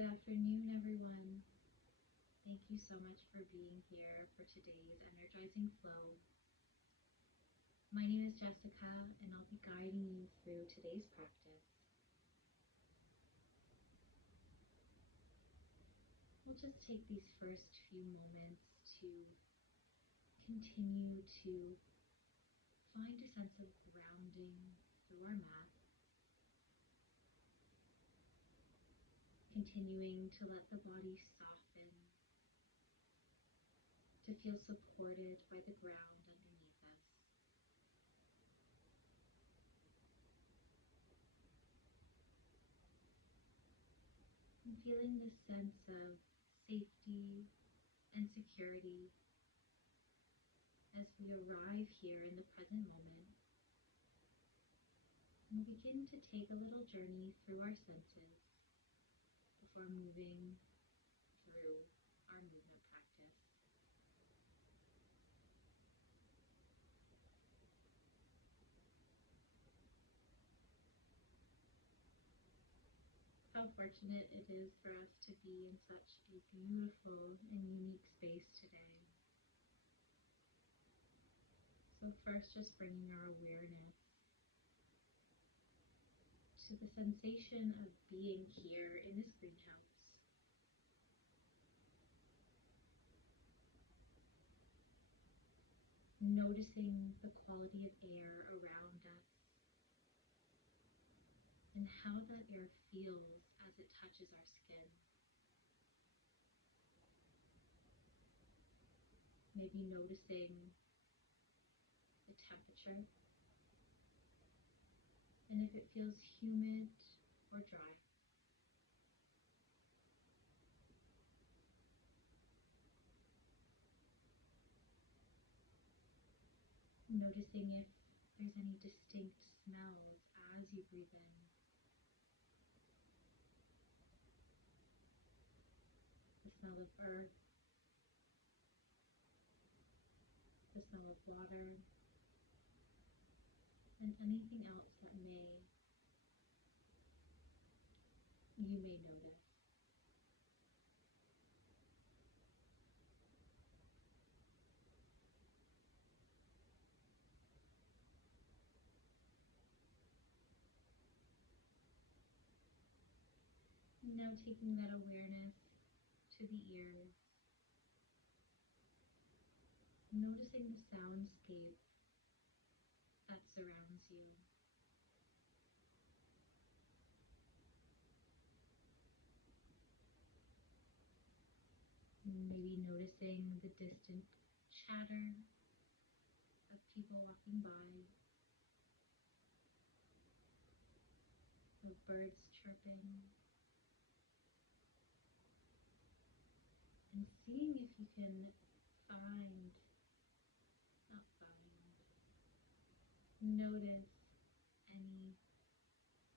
Good afternoon, everyone. Thank you so much for being here for today's energizing flow. My name is Jessica, and I'll be guiding you through today's practice. We'll just take these first few moments to continue to find a sense of grounding through our mat, continuing to let the body soften, to feel supported by the ground underneath us. And feeling this sense of safety and security as we arrive here in the present moment and begin to take a little journey through our senses before moving through our movement practice. How fortunate it is for us to be in such a beautiful and unique space today. So first, just bringing our awareness to the sensation of being here in this greenhouse. Noticing the quality of air around us and how that air feels as it touches our skin. Maybe noticing the temperature and if it feels humid or dry. Noticing if there's any distinct smells as you breathe in. The smell of earth, the smell of water, and anything else that you may notice. And now taking that awareness to the ears, noticing the soundscape that surrounds you. Maybe noticing the distant chatter of people walking by, of birds chirping, and seeing if you can notice any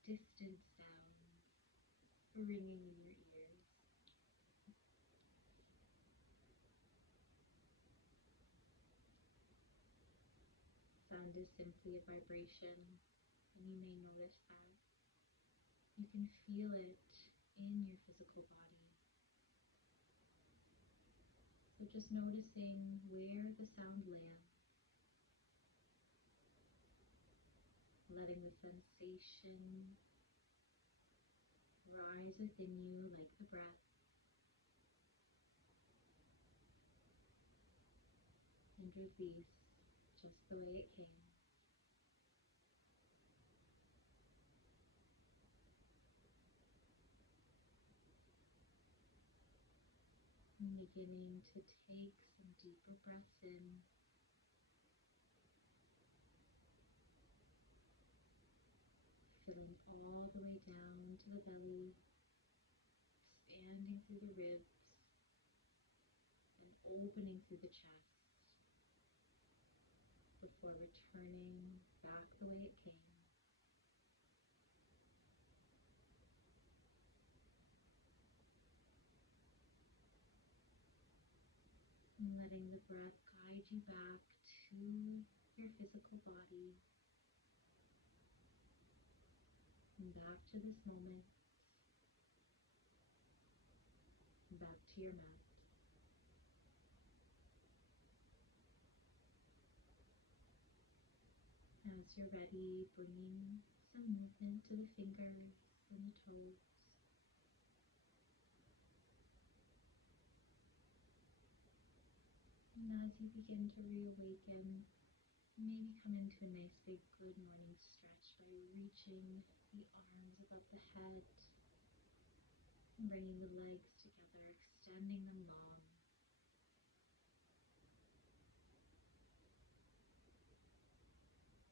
distant sounds ringing in your ears. Sound is simply a vibration, and you may notice that. You can feel it in your physical body. So just noticing where the sound lands, letting the sensation rise within you like the breath, and release just the way it came. And beginning to take some deeper breaths in, filling all the way down to the belly, expanding through the ribs, and opening through the chest before returning back the way it came. And letting the breath guide you back to your physical body and back to this moment. to your mat. As you're ready, bringing some movement to the fingers and the toes. And as you begin to reawaken, maybe come into a nice big good morning stretch by reaching the arms above the head and bringing the legs together, extending them long.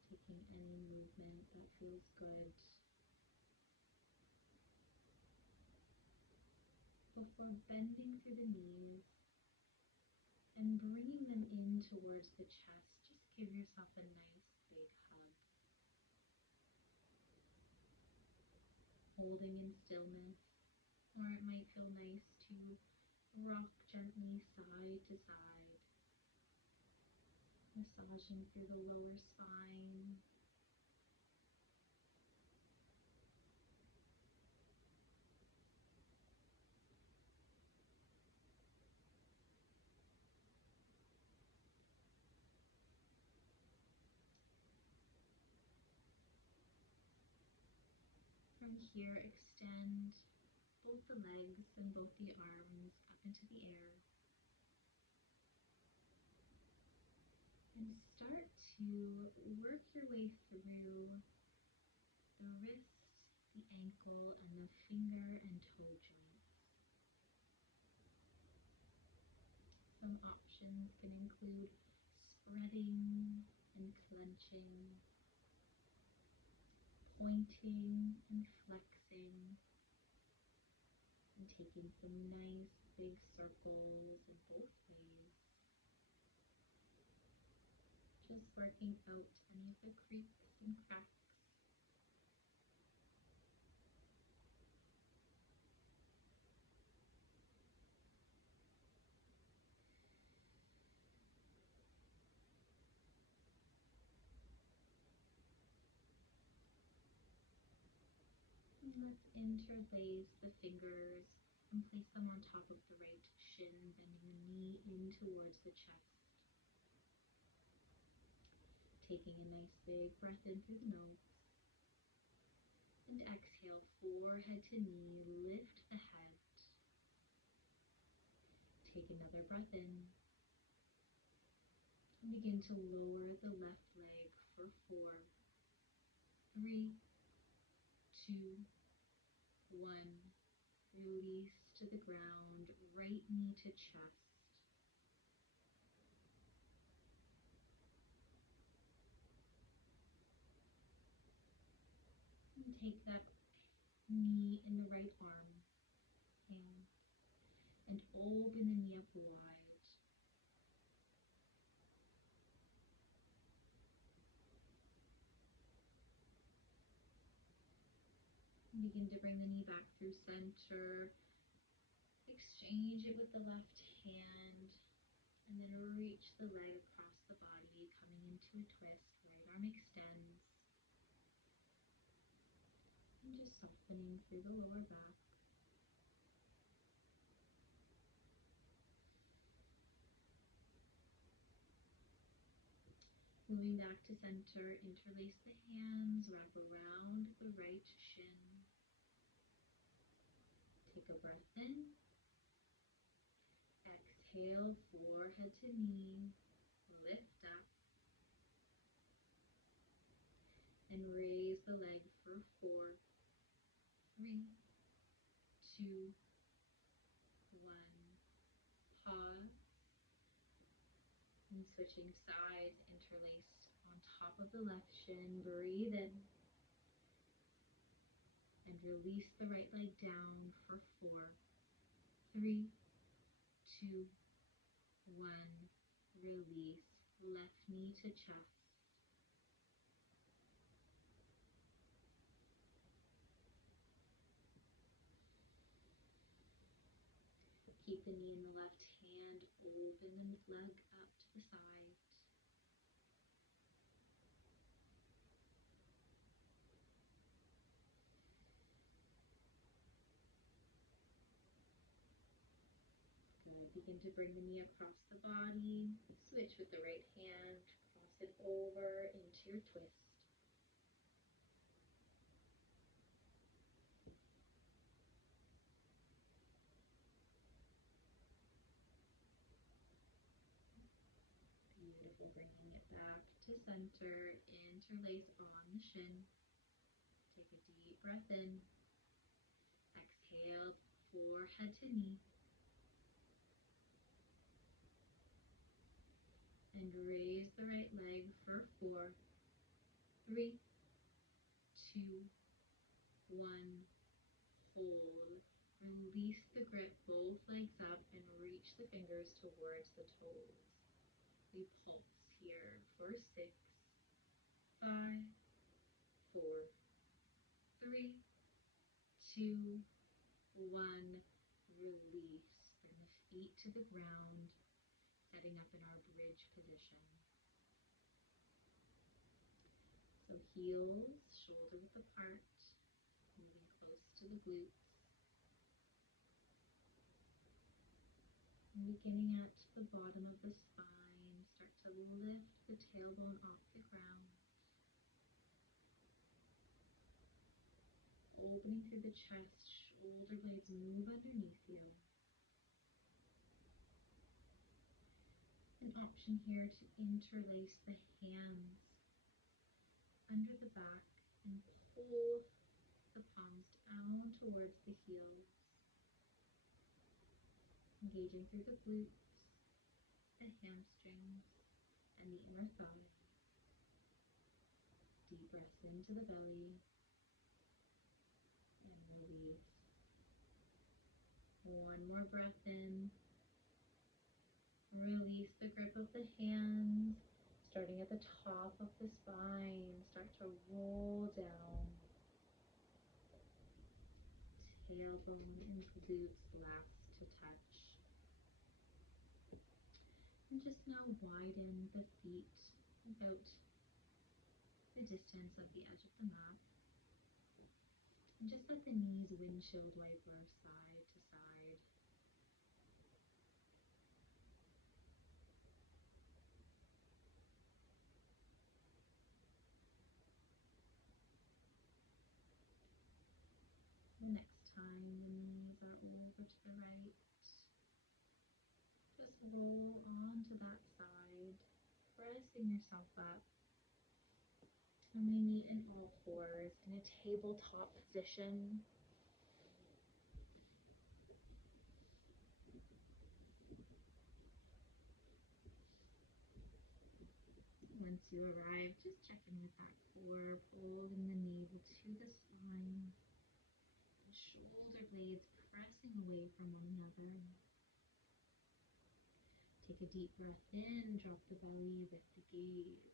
Taking any movement that feels good. Before bending through the knees and bringing them in towards the chest, just give yourself a nice big hug. Holding in stillness, or it might feel nice to rock gently side to side, massaging through the lower spine. From here, extend both the legs and both the arms up into the air. And start to work your way through the wrist, the ankle, and the finger and toe joints. Some options can include spreading and clenching, pointing and flexing, and taking some nice big circles in both ways. Just working out any of the creaks and cracks. And let's interlace the fingers and place them on top of the right shin, bending the knee in towards the chest. Taking a nice big breath in through the nose. And exhale, forehead to knee, lift the head. Take another breath in. And begin to lower the left leg for 4, 3, 2, 1. Release to the ground, right knee to chest. And take that knee in the right arm, hand, and open the knee up wide. And begin to bring the knee back through center. Exchange it with the left hand, and then reach the leg across the body, coming into a twist. Right arm extends. And just softening through the lower back. Moving back to center, interlace the hands, wrap around the right shin. Take a breath in. Exhale, forehead to knee, lift up. And raise the leg for 4, 3, 2, 1. Pause. And switching sides, interlace on top of the left shin. Breathe in. And release the right leg down for 4, 3, 2, 1. Release. Left knee to chest. Keep the knee in the left hand. Open the leg up to the side. Begin to bring the knee across the body. Switch with the right hand. Cross it over into your twist. Beautiful. Bringing it back to center. Interlace on the shin. Take a deep breath in. Exhale, forehead to knee. And raise the right leg for 4, 3, 2, 1. Hold. Release the grip, both legs up, and reach the fingers towards the toes. We pulse here for 6, 5, 4, 3, 2, 1. Release. Bring the feet to the ground, setting up in our bridge position. So heels shoulder width apart, moving close to the glutes. And beginning at the bottom of the spine, start to lift the tailbone off the ground. Opening through the chest, shoulder blades move underneath you. An option here to interlace the hands under the back and pull the palms down towards the heels. Engaging through the glutes, the hamstrings, and the inner thigh. Deep breaths into the belly and release. One more breath in. Release the grip of the hands, starting at the top of the spine. Start to roll down. Tailbone and glutes last to touch. And just now widen the feet about the distance of the edge of the mat. And just let the knees windshield wiper side to side. Next time the knees are over to the right, just roll onto that side, pressing yourself up. And we meet in all fours in a tabletop position. Once you arrive, just check in with that core, pulling the navel to the spine. The shoulder blades pressing away from one another. Take a deep breath in, drop the belly, lift the gaze.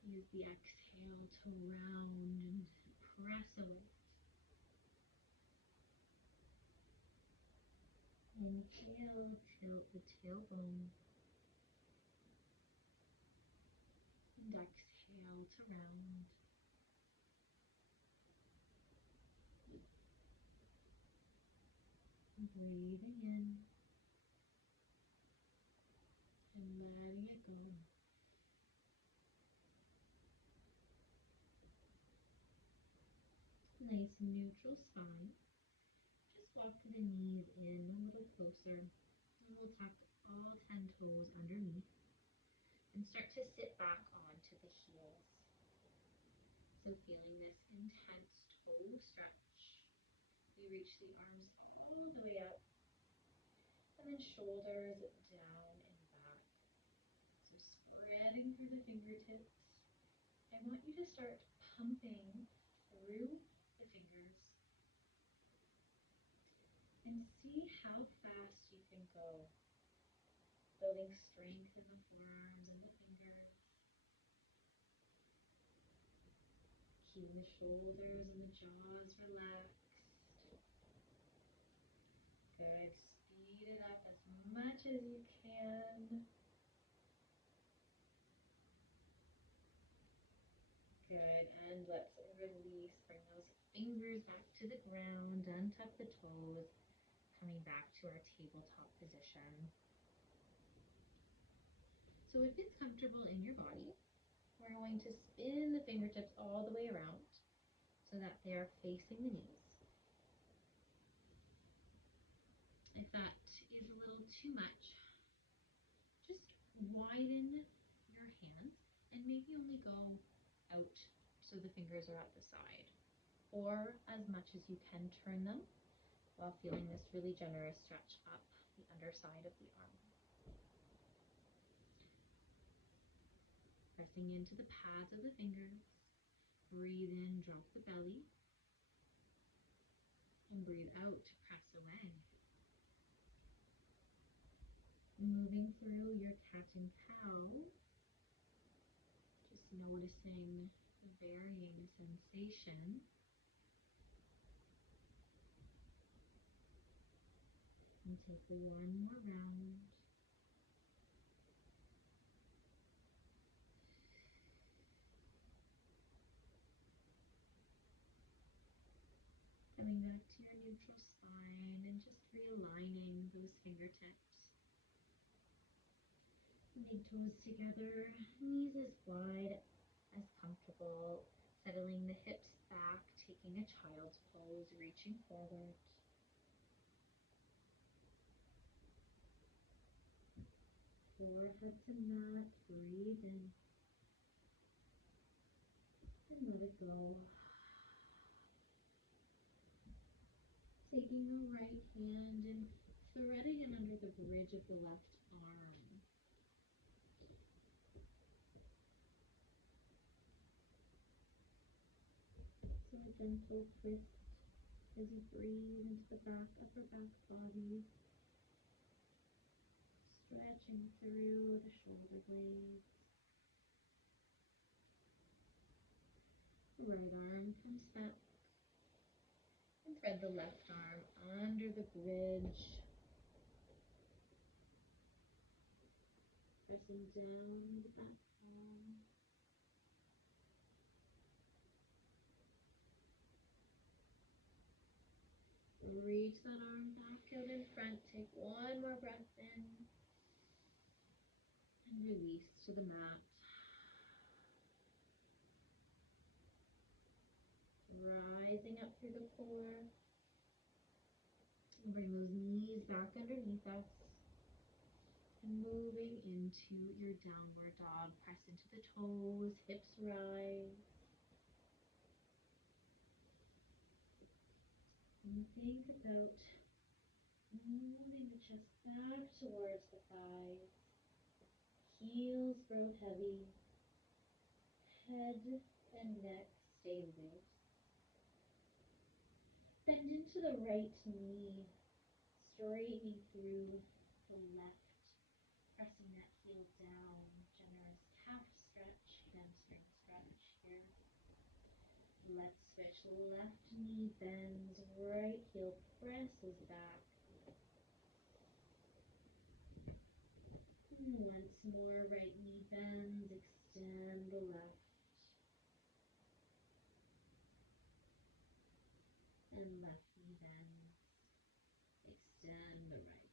Use the exhale to round and press away. Inhale, tilt the tailbone. And exhale to round. Breathing in and letting it go. Nice neutral spine. Just walk the knees in a little closer. And we'll tuck all 10 toes underneath. And start to sit back onto the heels. So feeling this intense toe stretch. We reach the arms all the way up. And then shoulders down and back. So spreading through the fingertips. I want you to start pumping through the fingers. And see how fast you can go. Building strength in the forearms and the fingers. Keeping the shoulders and the jaws relaxed. Good. Speed it up as much as you can. Good. And let's release. Bring those fingers back to the ground. Untuck the toes. coming back to our tabletop position. So if it's comfortable in your body, we're going to spin the fingertips all the way around so that they are facing the knees. If that is a little too much, just widen your hands and maybe only go out so the fingers are at the side, or as much as you can turn them while feeling this really generous stretch up the underside of the arm. Pressing into the pads of the fingers. Breathe in, drop the belly. And breathe out, press away. Moving through your cat and cow. Just noticing the varying sensation. And take one more round. Coming back to your neutral spine and just realigning those fingertips. Big toes together, knees as wide as comfortable. Settling the hips back, taking a child's pose, reaching forward. Forehead to mat, breathe in. And let it go. Taking the right hand and threading it under the bridge of the left arm. So a gentle twist as you breathe into the back, upper back body. Stretching through the shoulder blades. Right arm comes back. And thread the left arm under the bridge. Pressing down the back palm. Reach that arm back out in front. Take one more breath in. And release to the mat. Rising up through the core. And bring those knees back underneath us. And moving into your downward dog. Press into the toes, hips rise. And think about moving the chest back towards the thighs. Heels grow heavy. Head and neck stay loose. Bend into the right knee. Straightening through the left. Pressing that heel down. Generous calf stretch, hamstring stretch here. Let's switch. Left knee bends, right heel presses back. And once more, right knee bends, extend the left. And left knee bends, extend the right.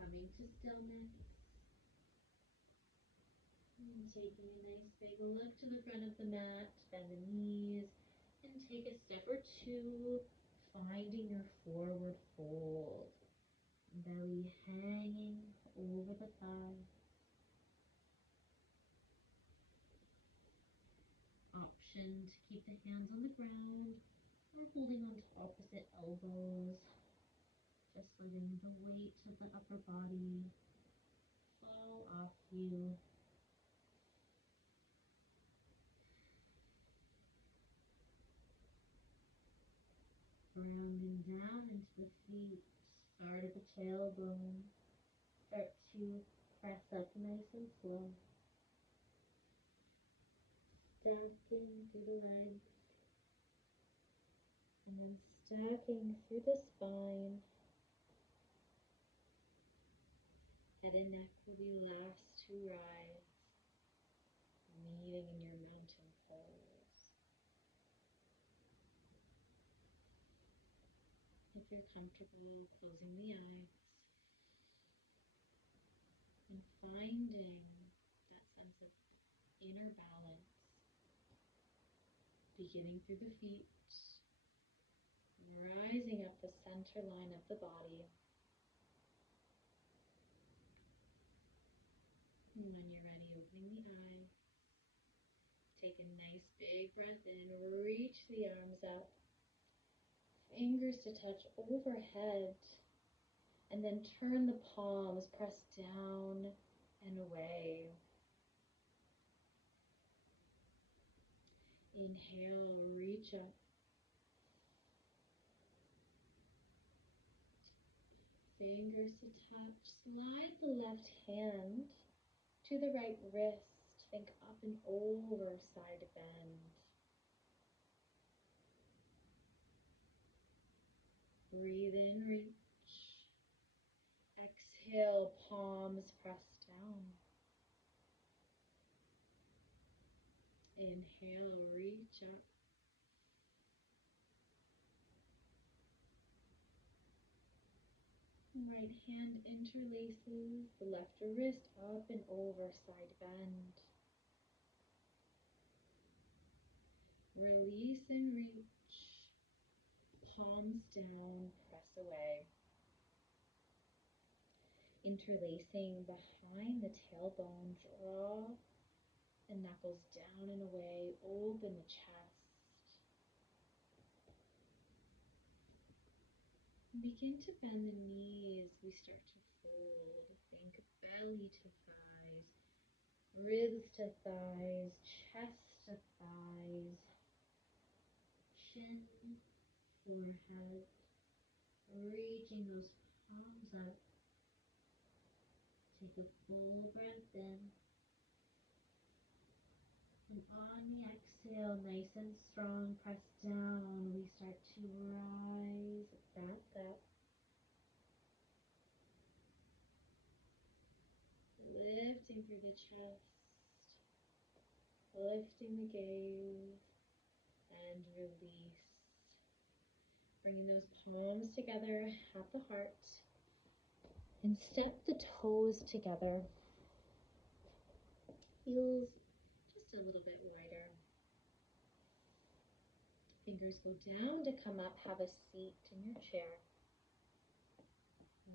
Coming to stillness. And taking a nice big look to the front of the mat, bend the knees, and take a step or two, finding your forward fold. Belly hanging over the thighs. Option to keep the hands on the ground or holding on to opposite elbows. Just letting the weight of the upper body fall off you. Rounding down into the feet. Start at the tailbone. Start to press up nice and slow. Stacking through the legs. And then stacking through the spine. Head and neck will be last to rise. Meeting in your mountain pose. if you're comfortable closing the eyes and finding that sense of inner balance, beginning through the feet, rising up the center line of the body. And when you're ready, opening the eyes, take a nice big breath in, reach the arms up, fingers to touch overhead, and then turn the palms, press down and away. Inhale, reach up. Fingers to touch. Slide the left hand to the right wrist. Think up and over, side bend. Breathe in, reach. Exhale, palms press down. Inhale, reach up. Right hand interlaces the left wrist up and over, side bend. Release and reach. Palms down, press away. Interlacing behind the tailbone, draw the knuckles down and away, open the chest. Begin to bend the knees, we start to fold. Think belly to thighs, ribs to thighs, chest to thighs, chin, forehead, reaching those palms up. Take a full breath in. And on the exhale, nice and strong, press down. We start to rise back up. Lifting through the chest, lifting the gaze, and release. Bringing those palms together at the heart, and step the toes together. Heels just a little bit wider. Fingers go down to come up, have a seat in your chair.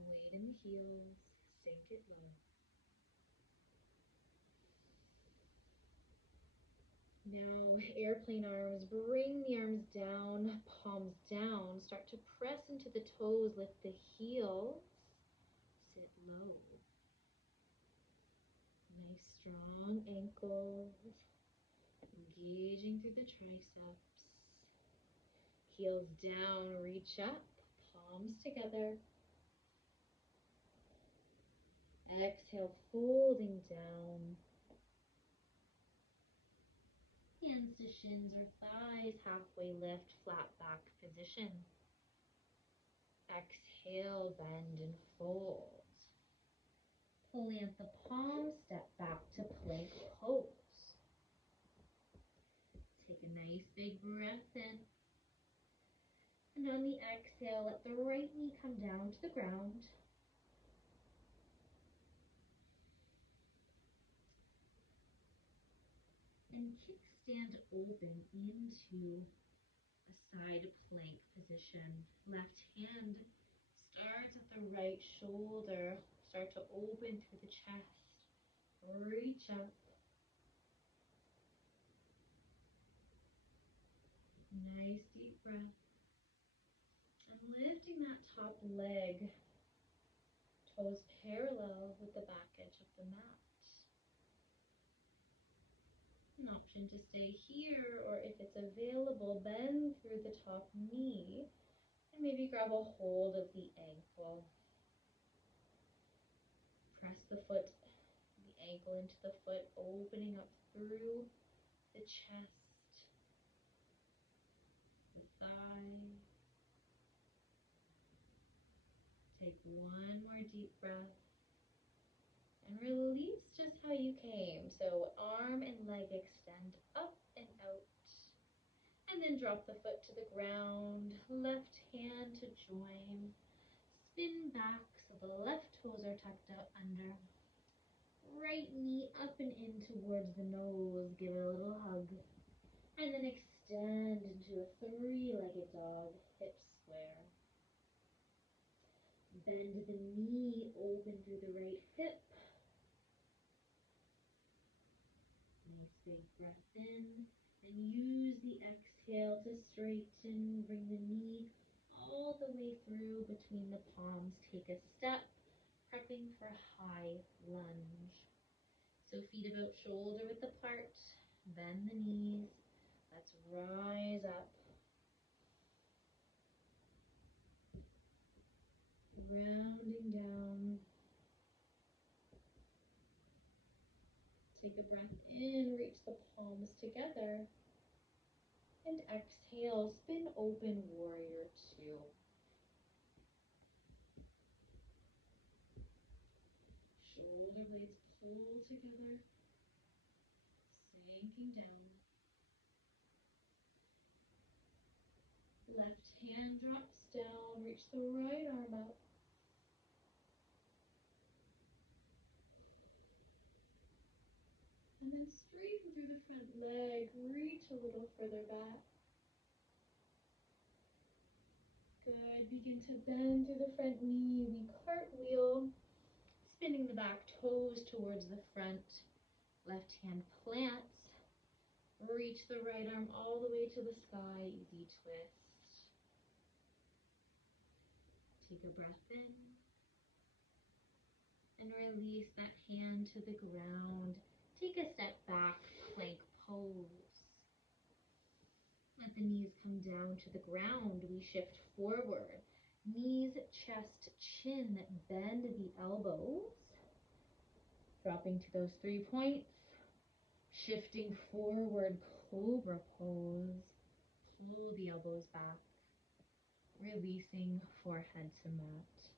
Weight in the heels, sink it low. Now, airplane arms, bring the arms down, palms down. Start to press into the toes, lift the heels, sit low. Nice strong ankles, engaging through the triceps. Heels down, reach up, palms together. Exhale, folding down. Hands to shins or thighs, halfway lift, flat back position. Exhale, bend and fold. Plant the palms, step back to plank pose. Take a nice big breath in. And on the exhale, let the right knee come down to the ground. And kickstand open into a side plank position. Left hand starts at the right shoulder. Start to open through the chest. Reach up. Nice deep breath. And lifting that top leg. Toes parallel with the back edge of the mat. An option to stay here, or if it's available, bend through the top knee and maybe grab a hold of the ankle. Press the ankle into the foot, opening up through the chest, the thigh. Take one more deep breath and release just how you came. So arm and leg extend up and out. And then And drop the foot to the ground, left hand to join. Spin back so the left toes are tucked out under. Right knee up and in towards the nose. Give it a little hug. And then extend into a three-legged dog, hips square. Bend the knee, open through the right hip. Nice big breath in. And use the exhale to straighten. Bring the knee all the way through between the palms. Take a step, prepping for high lunge. So feet about shoulder width apart. Bend the knees. Let's rise up. Rounding down. Take a breath in, reach the palms together. And exhale, spin open, warrior two. Shoulder blades pull together, sinking down. Left hand drops down, reach the right arm up. And then straighten through the front leg, reach a little further back. Good, begin to bend through the front knee, we cartwheel, spinning the back toes towards the front. Left hand plants, reach the right arm all the way to the sky, easy twist. Take a breath in. And release that hand to the ground. Take a step back, plank pose. Let the knees come down to the ground. We shift forward. Knees, chest, chin, bend the elbows. Dropping to those 3 points. Shifting forward, cobra pose. Pull the elbows back. Releasing forehead to mat.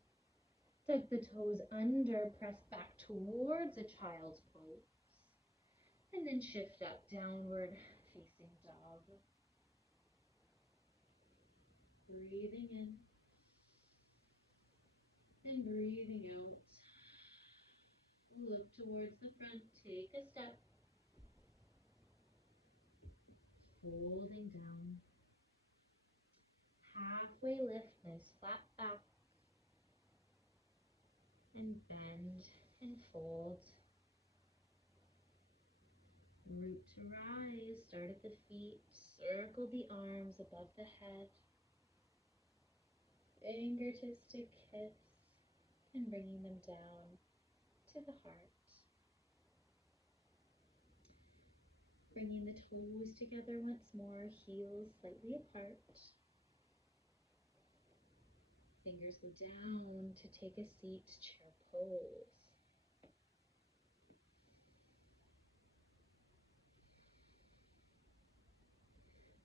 Tuck the toes under, press back towards a child's pose. And then shift up, downward facing dog. Breathing in and breathing out. Look towards the front, take a step. Folding down. Halfway lift, nice flat back. And bend and fold. Root to rise, start at the feet, circle the arms above the head. Fingertips to kiss and bringing them down to the heart. Bringing the toes together once more, heels slightly apart. Fingers go down to take a seat, chair pose.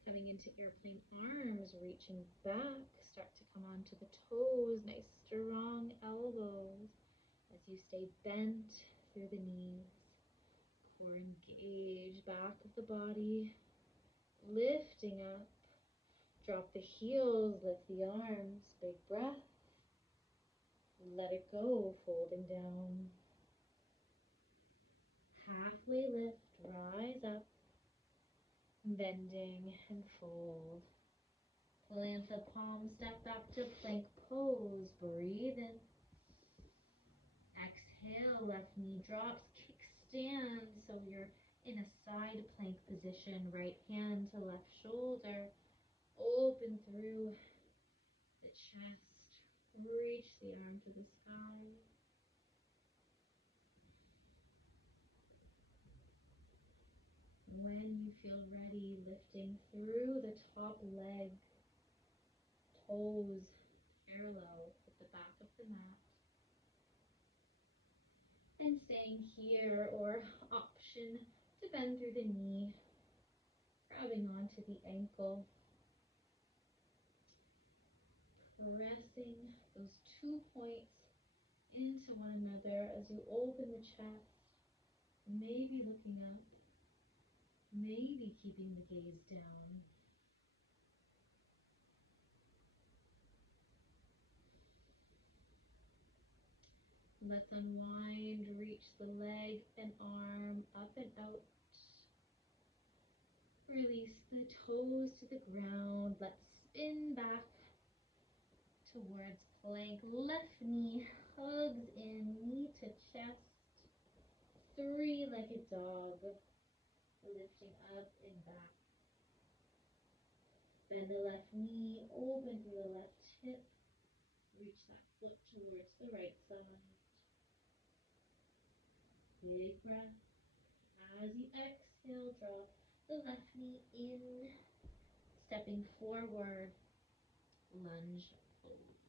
Coming into airplane arms, reaching back, start to come onto the toes, nice strong elbows as you stay bent through the knees. Core engaged, back of the body, lifting up. Drop the heels, lift the arms, big breath. Let it go, folding down. Halfway lift, rise up, bending and fold. Plant the palm, step back to plank pose, breathe in. Exhale, left knee drops, kickstand, so you're in a side plank position, right hand to left shoulder, open through the chest, reach the arm to the sky. When you feel ready, lifting through the top leg, toes parallel with the back of the mat. And staying here, or option to bend through the knee, grabbing onto the ankle. Pressing those 2 points into one another as you open the chest, maybe looking up, maybe keeping the gaze down. Let's unwind, reach the leg and arm up and out. Release the toes to the ground. Let's spin back towards plank. Left knee hugs in, knee to chest. Three-legged dog. Lifting up and back. Bend the left knee, open through the left hip. Reach that foot towards the right side. Big breath. As you exhale, draw the left knee in. Stepping forward, lunge pose.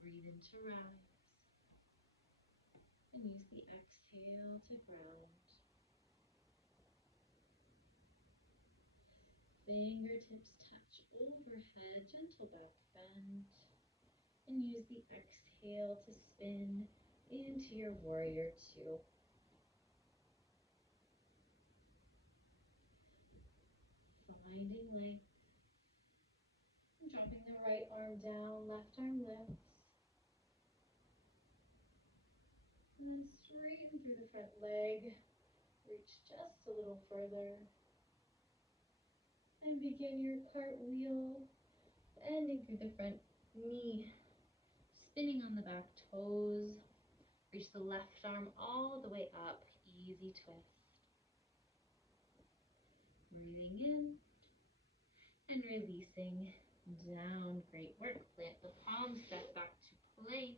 Breathe in to rise. And use the exhale to ground. Fingertips touch overhead, gentle back bend. And use the exhale to spin into your warrior two. Finding length. Dropping the right arm down, left arm lifts. And then straighten through the front leg. Reach just a little further. And begin your cartwheel, bending through the front knee, spinning on the back toes. Reach the left arm all the way up, easy twist. Breathing in and releasing down. Great work. Plant the palms, step back to plank.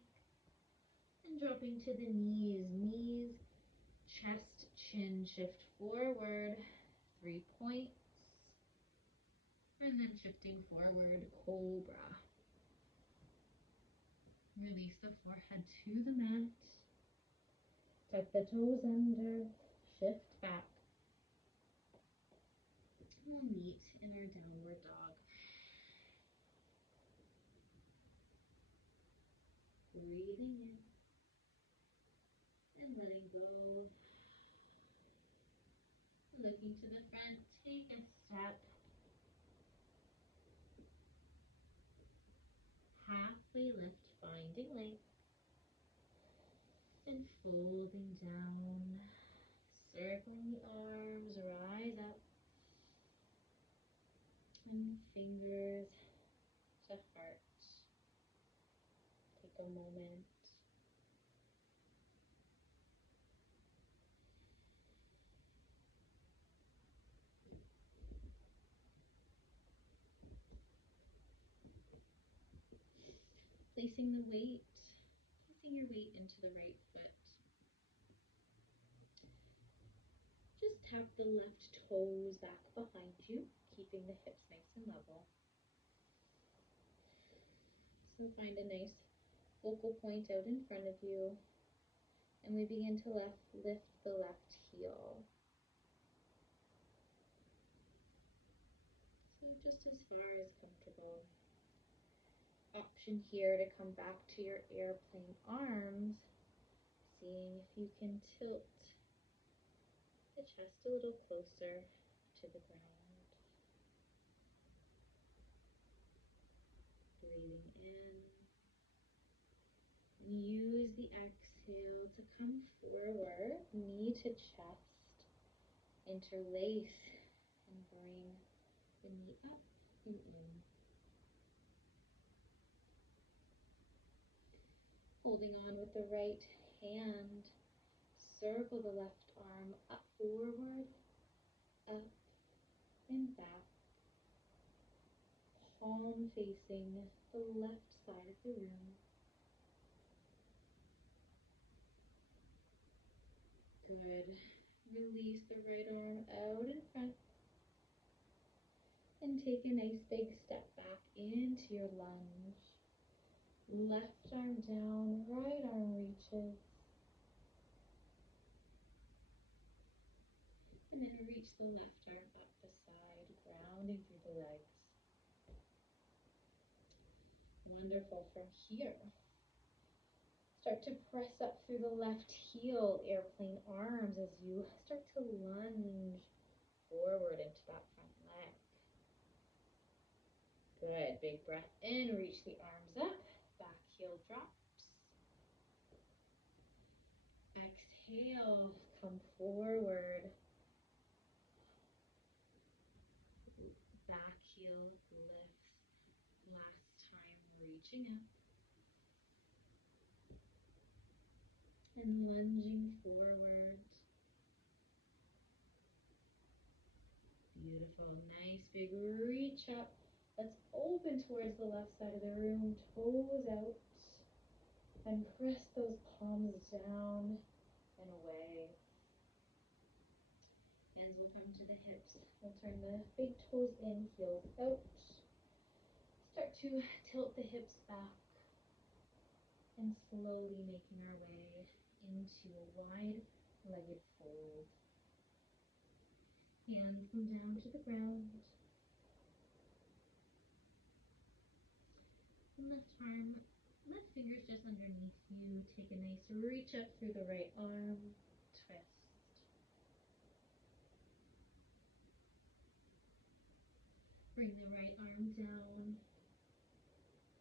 And dropping to the knees, chest, chin, shift forward. 3 points. And then shifting forward, cobra. Release the forehead to the mat. Tuck the toes under, shift back. We'll meet in our downward dog. Breathing in and letting go. Looking to the front, take a step. Halfway lift, finding length. And folding down. Circling the arms, rise up. And fingers to heart. Take a moment. Placing your weight into the right foot. Just tap the left toes back behind you, keeping the hips nice and level. So find a nice focal point out in front of you, and we begin to lift the left heel. So just as far as comfortable. Option here to come back to your airplane arms, seeing if you can tilt the chest a little closer to the ground. Breathing in. And use the exhale to come forward, knee to chest, interlace, and bring the knee up and in. Holding on with the right hand, circle the left arm up forward, up and back, palm facing the left side of the room. Good. Release the right arm out in front and take a nice big step back into your lunge. Left arm down, right arm reaches. And then reach the left arm up the side, grounding through the legs. Wonderful. From here, start to press up through the left heel, airplane arms, as you start to lunge forward into that front leg. Good. Big breath in, reach the arms up, back heel drops. Exhale, come forward. Back heel lifts. Last time, reaching up. And lunging forward. Beautiful. Nice big reach up. Let's open towards the left side of the room. Toes out. And press those palms down and away. Hands will come to the hips. We'll turn the big toes in, heels out. Start to tilt the hips back. And slowly making our way into a wide-legged fold. Hands come down to the ground. Left arm, left fingers just underneath you. Take a nice reach up through the right arm. Twist. Bring the right arm down.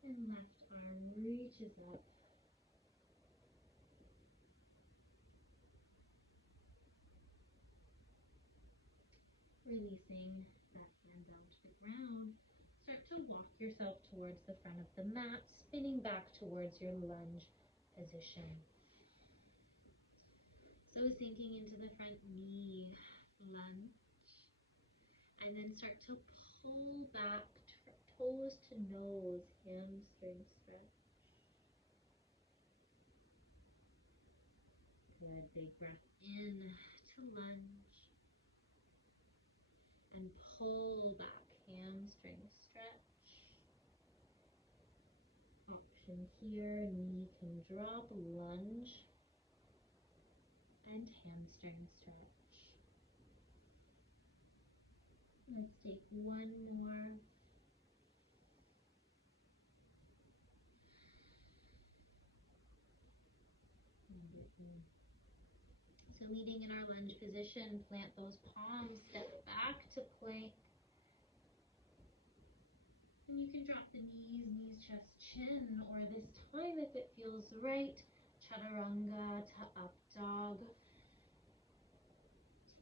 And left arm reaches up. Releasing that hand down to the ground. Start to walk yourself towards the front of the mat, spinning back towards your lunge position. So sinking into the front knee, lunge, and then start to pull back, toes to nose, hamstring stretch. Good, big breath in to lunge. And pull back, hamstring stretch. Option here, knee can drop, lunge, and hamstring stretch. Let's take one more. So meeting in our lunge position, plant those palms, step back to plank. And you can drop the knees, chest, chin, or this time, if it feels right, chaturanga to up dog.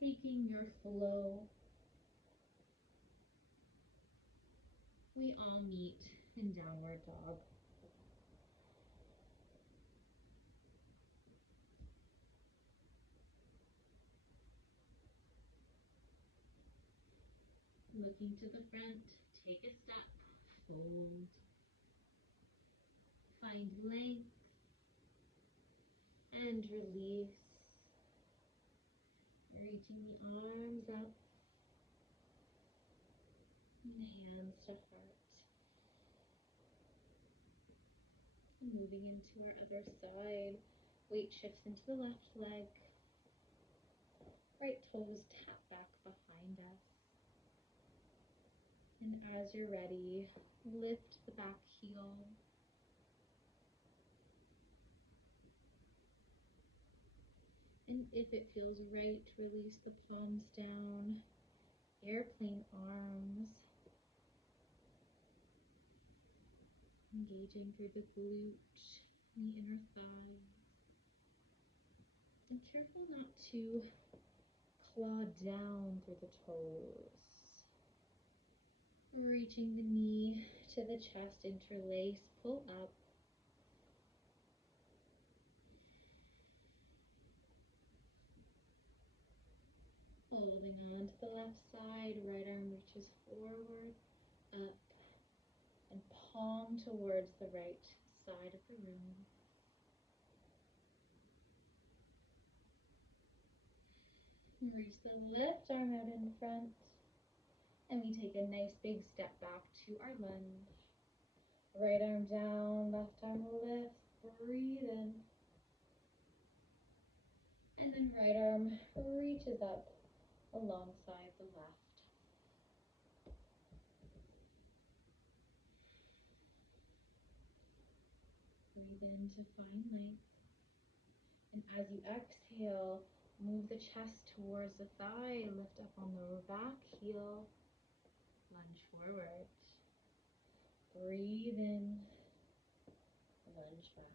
Taking your flow. We all meet in downward dog. Looking to the front, take a step, fold. Find length and release. Reaching the arms up and hands to heart. Moving into our other side, weight shifts into the left leg. Right toes tap back behind us. And as you're ready, lift the back heel. And if it feels right, release the palms down. Airplane arms. Engaging through the glute and the inner thigh. And careful not to claw down through the toes. Reaching the knee to the chest, interlace, pull up. Holding on to the left side, right arm reaches forward, up, and palm towards the right side of the room. Reach the left arm out in front, and we take a nice big step back to our lunge. Right arm down, left arm lift, breathe in. And then right arm reaches up alongside the left. Breathe in to find length. And as you exhale, move the chest towards the thigh, lift up on the back heel, lunge forward. Breathe in, lunge back.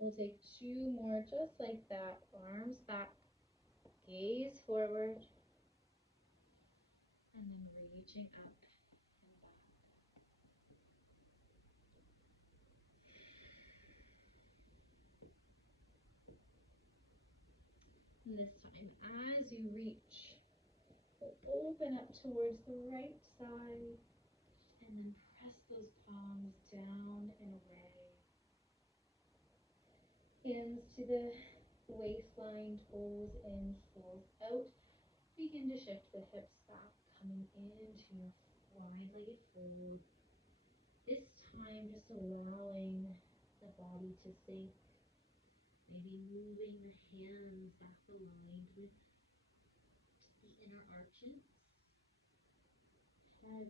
We'll take 2 more just like that. Arms back, gaze forward, and then reaching up and back. And this time, as you reach, we'll open up towards the right side, and then press those palms down and away. Hands to the waistline, toes in, soles out. Begin to shift the hips back, coming into your wide-legged fold. This time, just allowing the body to sink. Maybe moving the hands back aligned with the inner arches. Head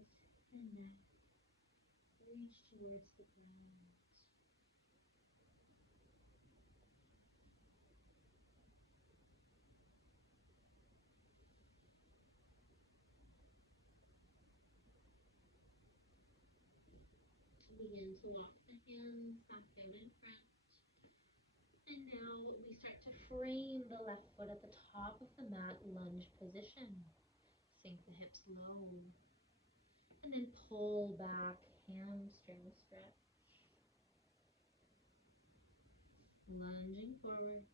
and neck reach towards the ground. Begin to walk the hands back out in front. And now we start to frame the left foot at the top of the mat, lunge position. Sink the hips low. And then pull back, hamstring stretch. Lunging forward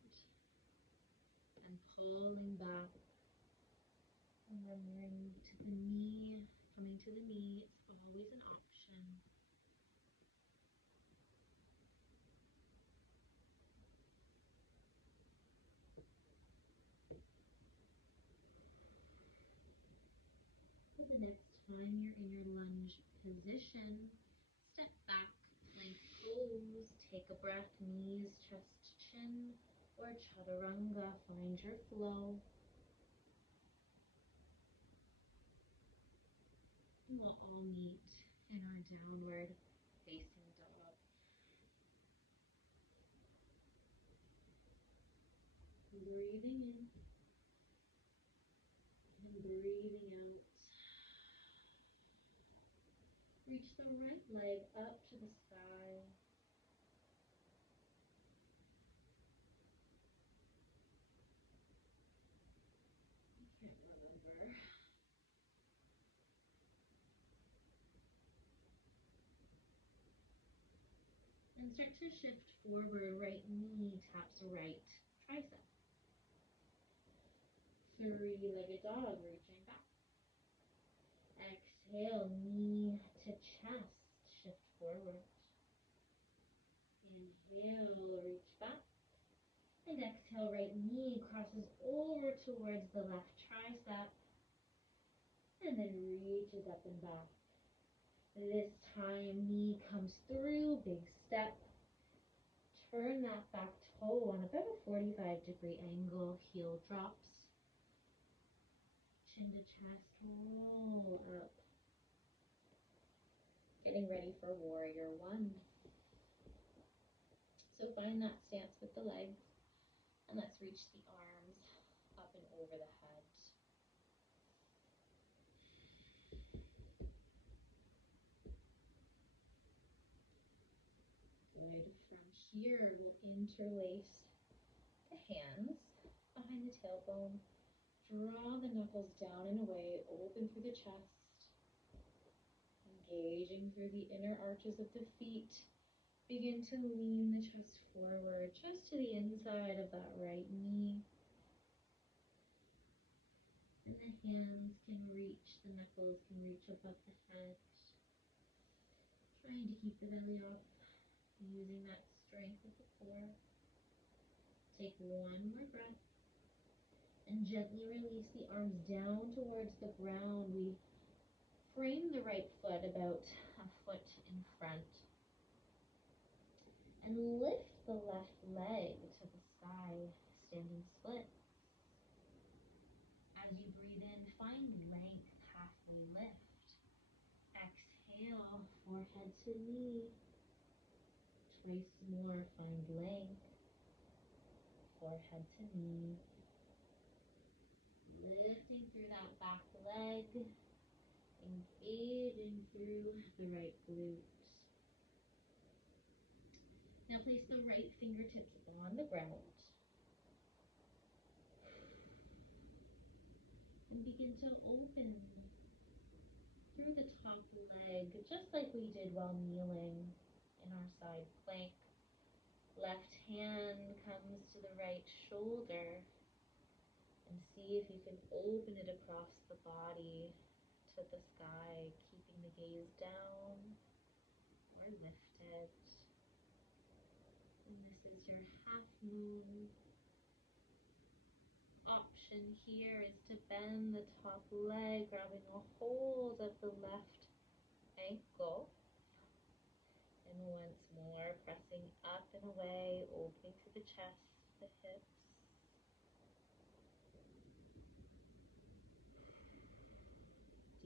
and pulling back. And remembering to the knee, coming to the knee, it's always an option. For the next time you're in your lunge position, step back, plank pose, take a breath, knees, chest, chin, or chaturanga, find your flow. And we'll all meet in our downward facing dog. Breathing in and breathing out. Reach the right leg up to the sky. I can't remember. And start to shift forward, right knee taps right tricep. Three-legged dog, reaching back. Exhale, knee to chest, shift forward. Inhale, reach back. And exhale, right knee crosses over towards the left tricep. And then reaches up and back. This time, knee comes through, big step. Turn that back toe on about a 45-degree angle, heel drops. Chin to chest, roll up. Getting ready for warrior one. So find that stance with the legs, and let's reach the arms up and over the head. Good. From here, we'll interlace the hands behind the tailbone. Draw the knuckles down and away, open through the chest. Engaging through the inner arches of the feet. Begin to lean the chest forward, just to the inside of that right knee. And the hands can reach, the knuckles can reach above the head. Trying to keep the belly up, using that strength of the core. Take one more breath. And gently release the arms down towards the ground. We frame the right foot about a foot in front. And lift the left leg to the sky, standing split. As you breathe in, find length, halfway lift. Exhale, forehead to knee. Twice more, find length. Forehead to knee. Lifting through that back leg. Engaging through the right glute. Now Now place the right fingertips on the ground. And begin to open through the top leg, just like we did while kneeling in our side plank. Left hand comes to the right shoulder, and see if you can open it across the body to the sky, keeping the gaze down or lifted. And this is your half moon. Option here is to bend the top leg, grabbing a hold of the left ankle. And once more, pressing up and away, opening through the chest, the hips.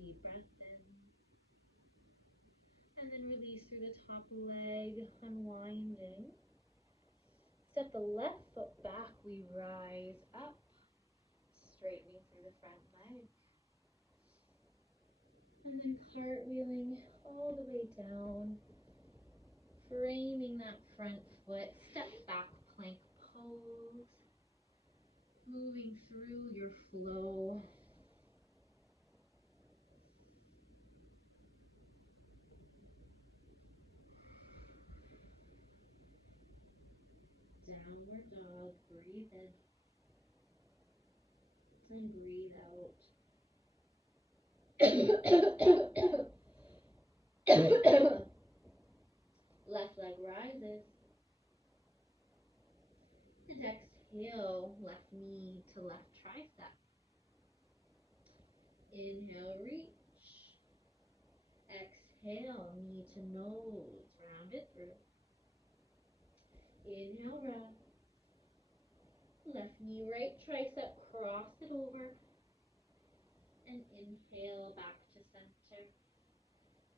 Deep breath in. And then release through the top leg, unwinding. Step the left foot back, we rise up, straightening through the front leg. And then cartwheeling all the way down, framing that front foot, step back plank pose, moving through your flow. Downward dog, breathe in and breathe out. Left leg rises. And exhale, left knee to left tricep. Inhale, reach. Exhale, knee to nose, round it through. Inhale, round. Left knee, right tricep, cross it over. And inhale, back to center.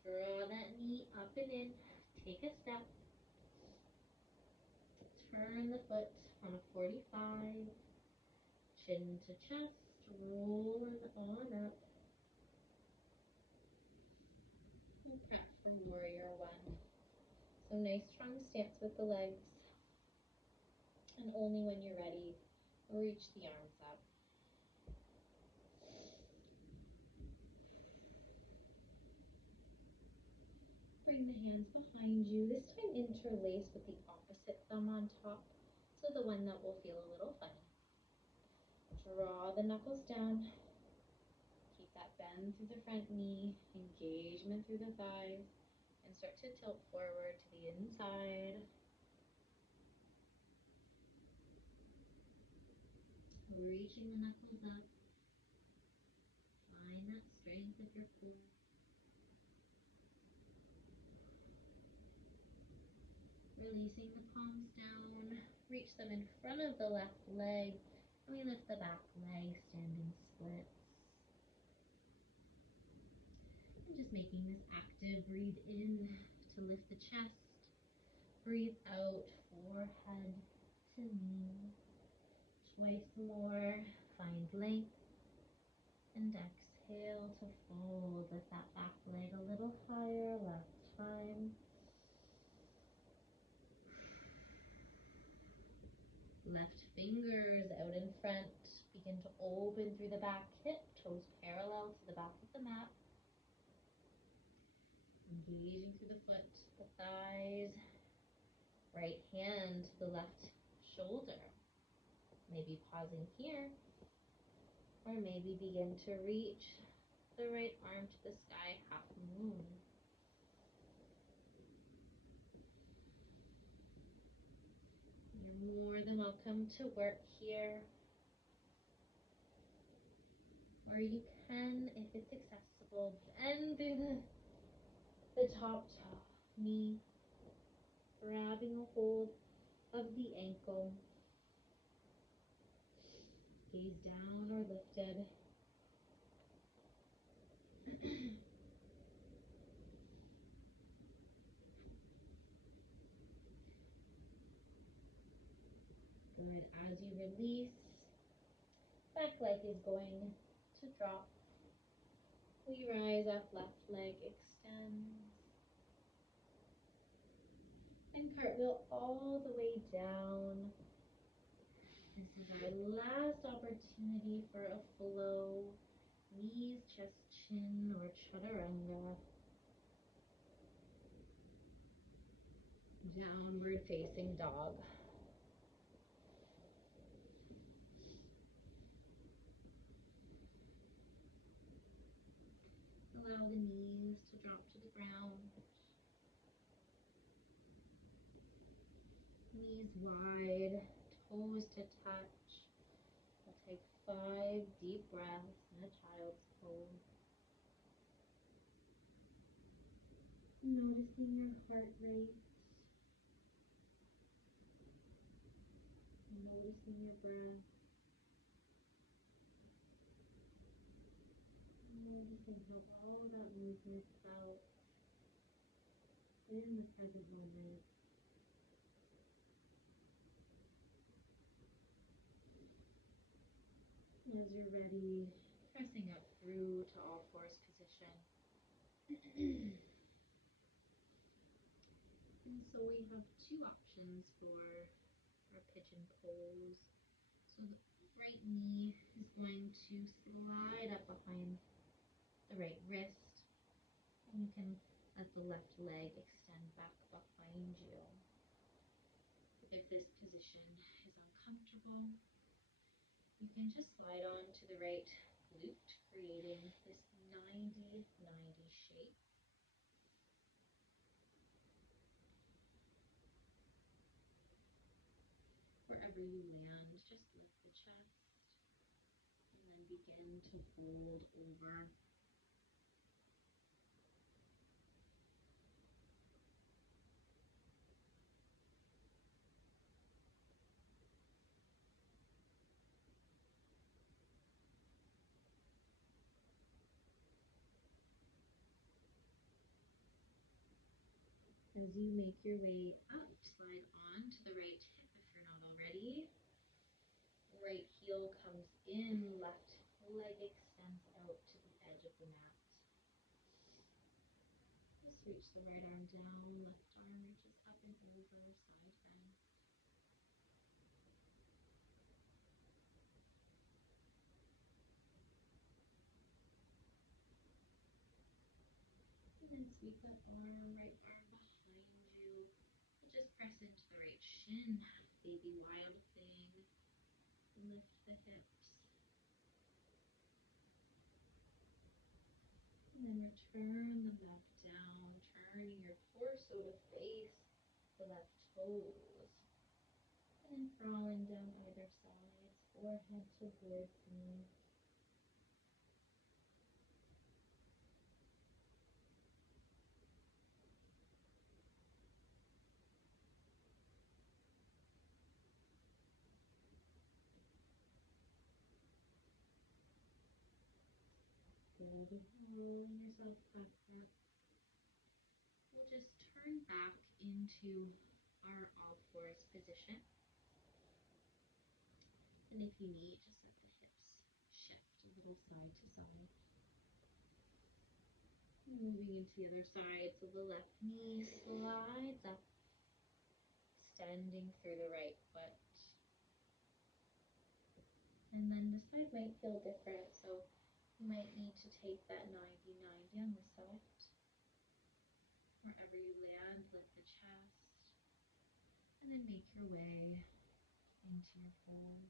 Draw that knee up and in. Take a step. Turn the foot on a 45. Chin to chest, rolling on up. And prep for warrior one. So nice strong stance with the legs. And only when you're ready, reach the arms up. Bring the hands behind you. This time interlace with the opposite thumb on top. So the one that will feel a little funny. Draw the knuckles down. Keep that bend through the front knee, engagement through the thighs, and start to tilt forward to the inside. Reaching the knuckles up. Find that strength of your core. Releasing the palms down. Reach them in front of the left leg. And we lift the back leg, standing splits. And just making this active. Breathe in to lift the chest. Breathe out, forehead to knee. Twice more. Find length. And exhale to fold. Lift that back leg a little higher. Last time. Left fingers out in front. Begin to open through the back hip. Toes parallel to the back of the mat. Engaging through the foot, the thighs. Right hand to the left shoulder. Maybe pausing here. Or maybe begin to reach the right arm to the sky, half moon. You're more than welcome to work here. Or you can, if it's accessible, bend through the top toe, knee, grabbing a hold of the ankle. Gaze down or lifted. Good. As you release, back leg is going to drop. We rise up, left leg extends. And Cartwheel all the way down. This is our last opportunity for a flow. Knees, chest, chin, or chaturanga. Downward facing dog. Allow the knees to drop to the ground. Knees wide, toes to touch. We'll take 5 deep breaths in a child's pose. Noticing your heart rate. Noticing your breath. Noticing how all that movement felt in the present moment. As you're ready, pressing up through to all fours position. And so we have 2 options for our pigeon pose. So the right knee is going to slide up behind the right wrist, and you can let the left leg extend back behind you. If this position is uncomfortable, you can just slide on to the right glute, creating this 90-90 shape. Wherever you land, just lift the chest and then begin to fold over. As you make your way up, slide on to the right hip if you're not already. Right heel comes in, left leg extends out to the edge of the mat. Just reach the right arm down, left arm reaches up and over, side bend. And then sweep that right arm behind you. Just press into the right shin, baby wild thing. Lift the hips. And then return them back down, turning your torso to face the left toes. And then crawling down either side, forehead towards me. Good. Rolling yourself back up. We'll just turn back into our all fours position. And if you need, just let the hips shift a little side to side. Moving into the other side, so the left knee slides up, extending through the right foot. And then the side might feel different, so you might need to take that 90-90 on the side. Wherever you land, lift the chest, and then make your way into your fold.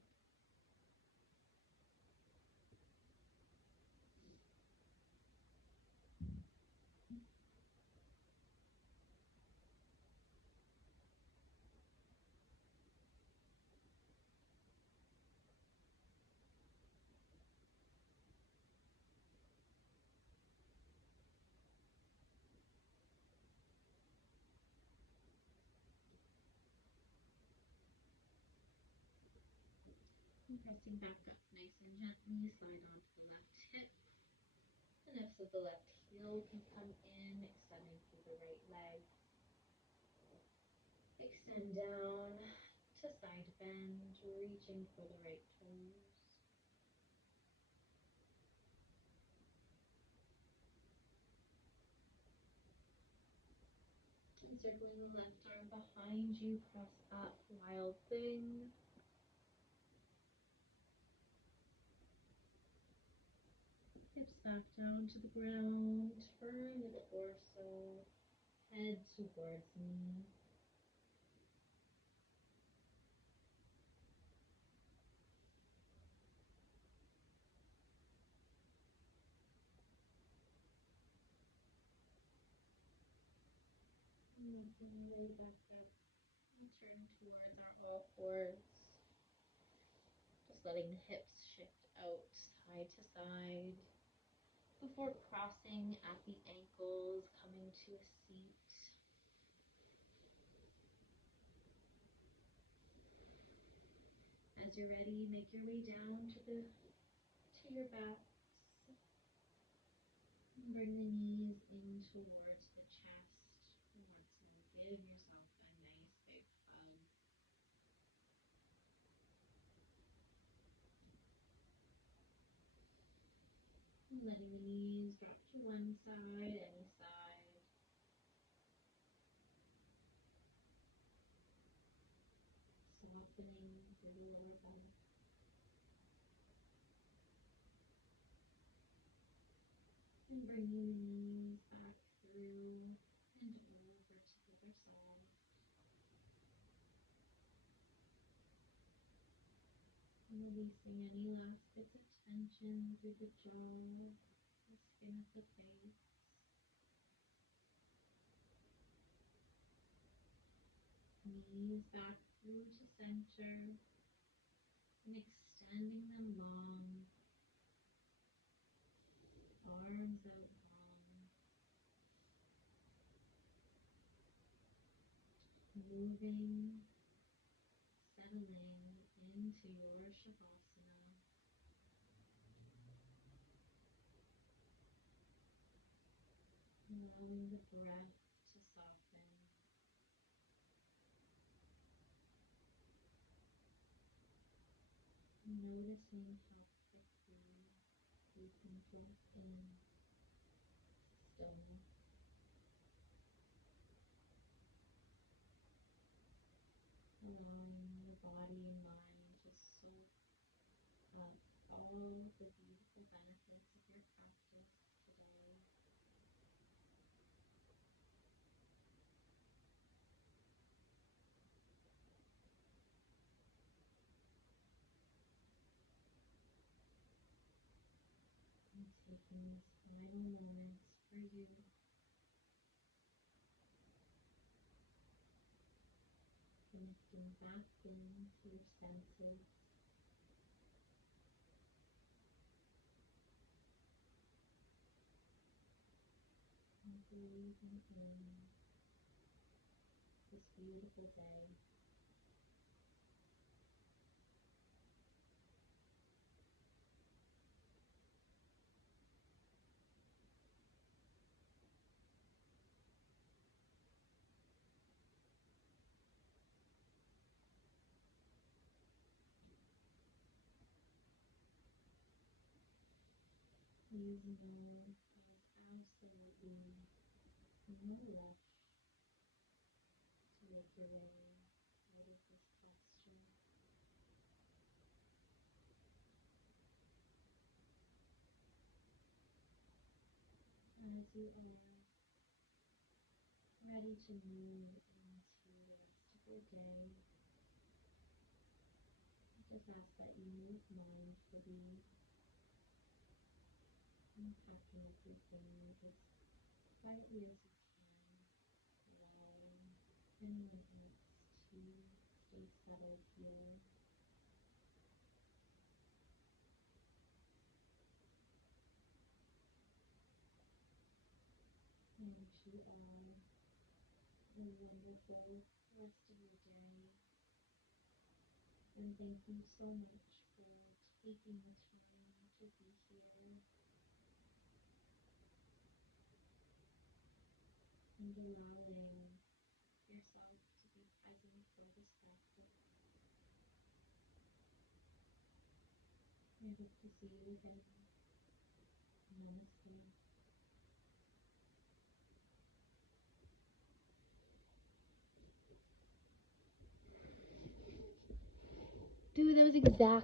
And pressing back up nice and gently, slide onto the left hip. The nifs of the left heel can come in, extending through the right leg. Extend down to side bend, reaching for the right toes. And circling the left arm behind you, press up, wild thing. Hips back down to the ground, turn the torso, head towards me. Way back up and turn towards our all fours. Just letting the hips shift out side to side before crossing at the ankles, coming to a seat. As you're ready, make your way down to your backs. Bring the knees in towards the chest. Once more, give yourself a nice big hug. And letting the knees drop to one side, any side. Softening through the lower belly. And bringing the knees back through and over to the other side. Releasing any last bits of tension through the jaw, the skin of the face. Knees back through to center and extending them long. Arms out long. Moving, settling into your Shavasana. Allowing the breath to soften. Noticing how quickly you can drop in stillness. Allowing your body and mind to soak up all the beautiful benefits of your practice today. And taking these final moments for you. Connecting back into your senses. And breathing in this beautiful day. Please know there's absolutely no rush to make your way out of this posture. As you are ready to move into the rest of your day, I just ask that you move mindfully, unpacking everything just quietly as you can, allowing anyone else to stay settled here. I wish you all a wonderful rest of your day. And thank you so much for taking the time to be here and allowing yourself to be present for this practice. I hope to see you again. Namaste. That was exactly